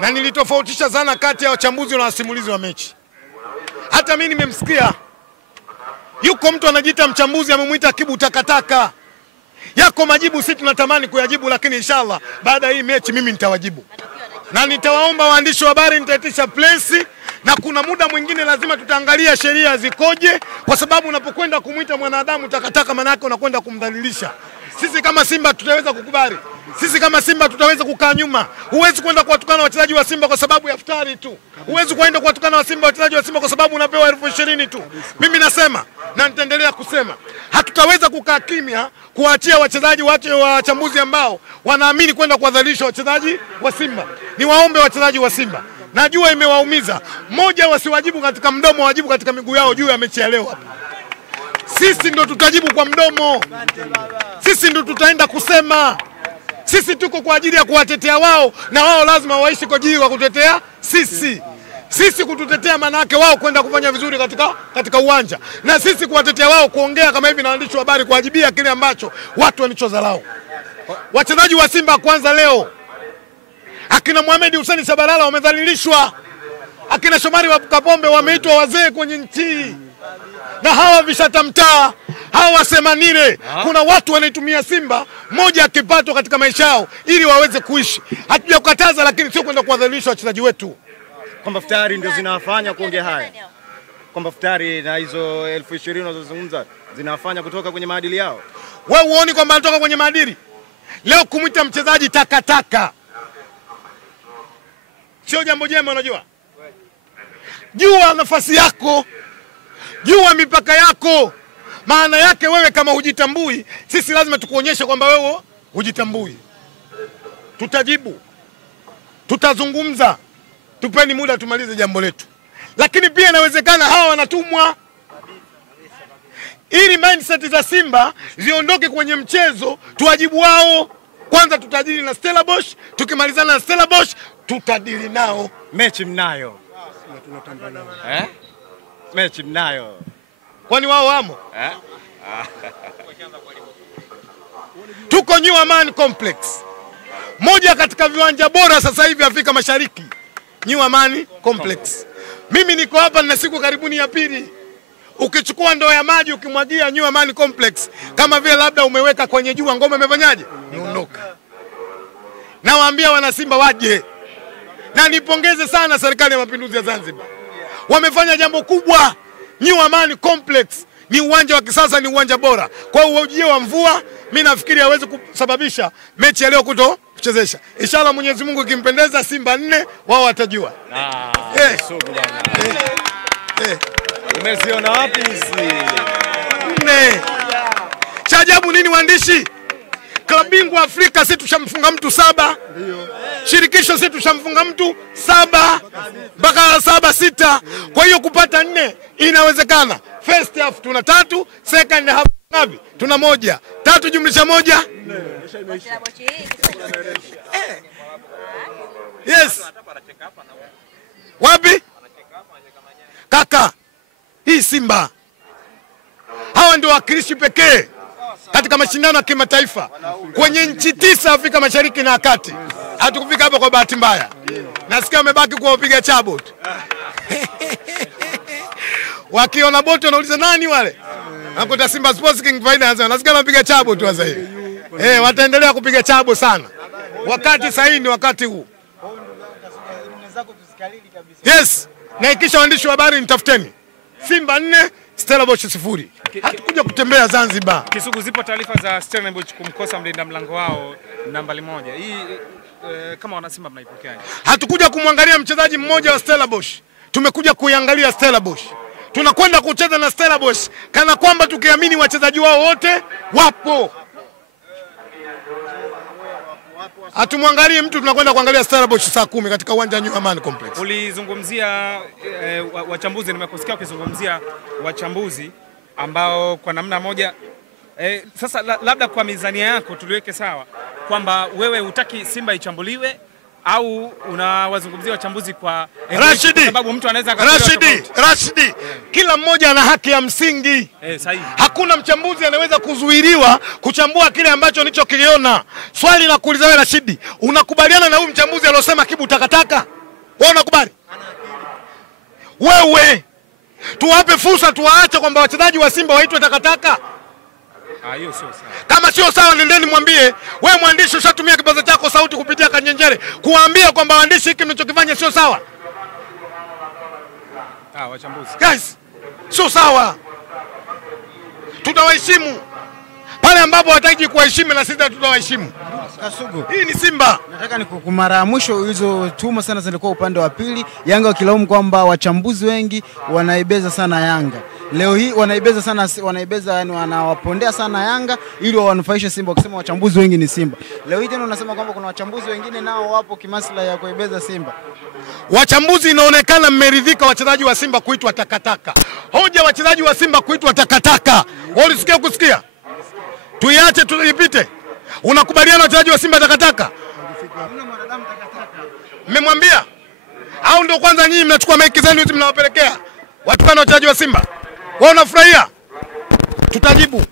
Na nilitofautisha sana kati ya wachambuzi na wasimulizi wa mechi. Hata mimi nimemsikia yuko mtu anajiita mchambuzi amemuita Kibu takataka. Yako majibu sisi tunatamani kuyajibu, lakini inshallah baada hii mechi mimi nitawajibu. Na nitawaomba waandishi wa habari, nitaitisha place, na kuna muda mwingine lazima tutaangalia sheria zikoje, kwa sababu unapokwenda kumuita mwanadamu takataka maana yake unakwenda kumdhalilisha. Sisi kama Simba tutaweza kukubali. Sisi kama Simba tutaweza kukaa nyuma. Huwezi kwenda kuwatukana wachezaji wa Simba kwa sababu ya futari tu. Huwezi kwenda kuwatukana wachezaji wa Simba kwa sababu unapewa 20,000 tu. Mimi nasema na nitaendelea kusema, hatutaweza kukaa kimya kuachia wachezaji wachambuzi ambao wanaamini kwenda kuwadhalilisha wachezaji wa Simba. Niwaombe wachezaji wa Simba, najua imewaumiza. Mmoja wasiwajibu katika mdomo, wajibu katika miguu yao juu ya mechi ya leo hapa. Sisi ndo tutajibu kwa mdomo. Sisi ndo tutaenda kusema. Sisi tuko kwa ajili ya kuwatetea wao, na wao lazima waishi kwa ajili ya kutetea sisi. Sisi kututetea maana yake wao kwenda kufanya vizuri katika uwanja, na sisi kuwatetea wao kuongea kama hivi na waandishi wa habari kuwajibia kile ambacho watu walichodharau. Wachezaji wa Simba kwanza leo, akina Mohamed Hussein Shabalala wamedhalilishwa, akina Shomari wa Kapombe wameitwa wazee kwenye nchi, na hawa vishatamtaa, hawa wasemanire. Kuna watu wanaitumia Simba moja kipato katika maisha yao ili waweze kuishi. Hatujakataza, lakini sio kwenda kuwadhalilisha wachezaji wetu. Kwamba futari ndio zinawafanya kuongea haya. Kwamba futari na hizo 20,000 unazozungumza zinawafanya kutoka kwenye maadili yao. Wewe uone kwamba anatoka kwenye maadili. Leo kumuita mchezaji takataka sio jambo jema, unajua? Jua nafasi yako. Jua mipaka yako. Maana yake wewe kama hujitambui, sisi lazima tukuonyeshe kwamba wewe hujitambui. Tutajibu. Tutazungumza. Tupeni muda tumalize jambo letu. Lakini pia inawezekana hawa wanatumwa ili mindset za Simba ziondoke kwenye mchezo, tuwajibu wao. Kwanza tutajili na Stellenbosch, tukimalizana na Stellenbosch tutadili nao. Mechi mnayo. Mechi mnayo. Kwani wao wamo? Tuko New Amaan Complex, moja katika viwanja bora sasa hivi Afrika Mashariki. New Amaan Complex. Mimi niko hapa na siku karibuni ya pili. Ukichukua ndoo ya maji ukimwagia New Amaan Complex, kama vile labda umeweka kwenye jua, ngoma imefanyaje? Niondoka. Nawaambia wana Simba waje. Na nipongeze sana serikali ya Mapinduzi ya Zanzibar. Wamefanya jambo kubwa. New Amaan Complex ni uwanja wa kisasa, ni uwanja bora. Kwa hiyo ujio wa mvua mimi nafikiri hawezi kusababisha mechi ya leo kuchezesha. Inshallah Mwenyezi Mungu ikimpendeza, Simba 4 wao watajua. Umeziona wapi hizi? 4. Cha ajabu nini waandishi? Klabu bingwa Afrika sisi tushamfunga mtu 7. Ndio. Shirikisho sisi tushamfunga mtu 7 mpaka 7-6. Kwa hiyo kupata 4 inawezekana. First half tuna 3, second half ngapi? Tuna 1. 3 jumlisha 1 Yes. Wapi? Kaka. Hii Simba. Hawa ndio wakilishi pekee katika mashindano ya kimataifa kwenye nchi 9 Afrika Mashariki na Kati. Hatukufika hapa kwa bahati mbaya. Nasikia wamebaki kwa kupiga chabo tu. Wakiona boti wanauliza nani wale? Nakuta Simba Sports King Finance, nasikia wanapiga chabo tu sasa hivi. Wataendelea kupiga chabo sana. Wakati sahihi ni wakati huu. Yes, na ikisha waandishi wa habari nitafuteni. Simba 4, Stellenbosch 0. Hatukuja kutembea Zanzibar. Kisugu, zipo taarifa za Stellenbosch kumkosa mlinda mlango wao nambari 1. Hii kama wana Simba mnaipokeaje? Hatukuja kumwangalia mchezaji mmoja wa Stellenbosch. Tumekuja kuiangalia Stellenbosch. Tunakwenda kucheza na Stellenbosch kana kwamba tukiamini wachezaji wao wote wapo. Hatumwangalie mtu, tunakwenda kuangalia Stellenbosch saa 10 katika uwanja New Amaan Complex. Ulizungumzia wachambuzi, nimekusikia ukizungumzia wachambuzi ambao kwa namna moja sasa labda kwa mizania yako tuliweke sawa kwamba wewe hutaki Simba ichambuliwe au unawazungumzia wachambuzi kwa sababu mtu anaweza Rashidi, kila mmoja ana haki ya msingi. Sahihi. Hakuna mchambuzi anaweza kuzuiliwa kuchambua kile ambacho nilichokiliona. Swali la kuuliza wewe Rashidi, unakubaliana na huyu mchambuzi aliyosema Kibu takataka? tuwape fursa, tuwaache kwamba wachezaji wa Simba waitwe takataka. Hiyo sio sawa. Kama sio sawa, nendeni mwambie. Wewe mwandishi ushatumia kipaza chako sauti kupitia Kanyenjere kuambia kwamba waandishi hiki mnachokifanya sio sawa. Wachambuzi. Guys, sio sawa. Tutawaheshimu pale ambapo wataki kuwaheshimu, na sisi tutawaheshimu. Kasugu, hii ni Simba. Nataka ni kumara ya mwisho, hizo tuma sana zilikuwa upande wa pili, Yanga wakilaumu kwamba wachambuzi wengi wanaibeza sana Yanga. Leo hii wanaibeza yani wanawapondea sana Yanga ili wanufaishe Simba, wakisema wachambuzi wengi ni Simba. Leo hii tena unasema kwamba kuna wachambuzi wengine nao wapo kimaslahi ya kuibeza Simba. Wachambuzi inaonekana mmeridhika wachezaji wa Simba kuitwa takataka. Hoja wachezaji wa Simba kuitwa takataka. Ulisikia kusikia? Tuiache tuipite. Unakubaliana wachezaji wa Simba takataka? Mmemwambia? Au ndio kwanza nyinyi mnachukua maiki zenu hizi mnawapelekea watukana wachezaji wa Simba? Wao unafurahia? Tutajibu.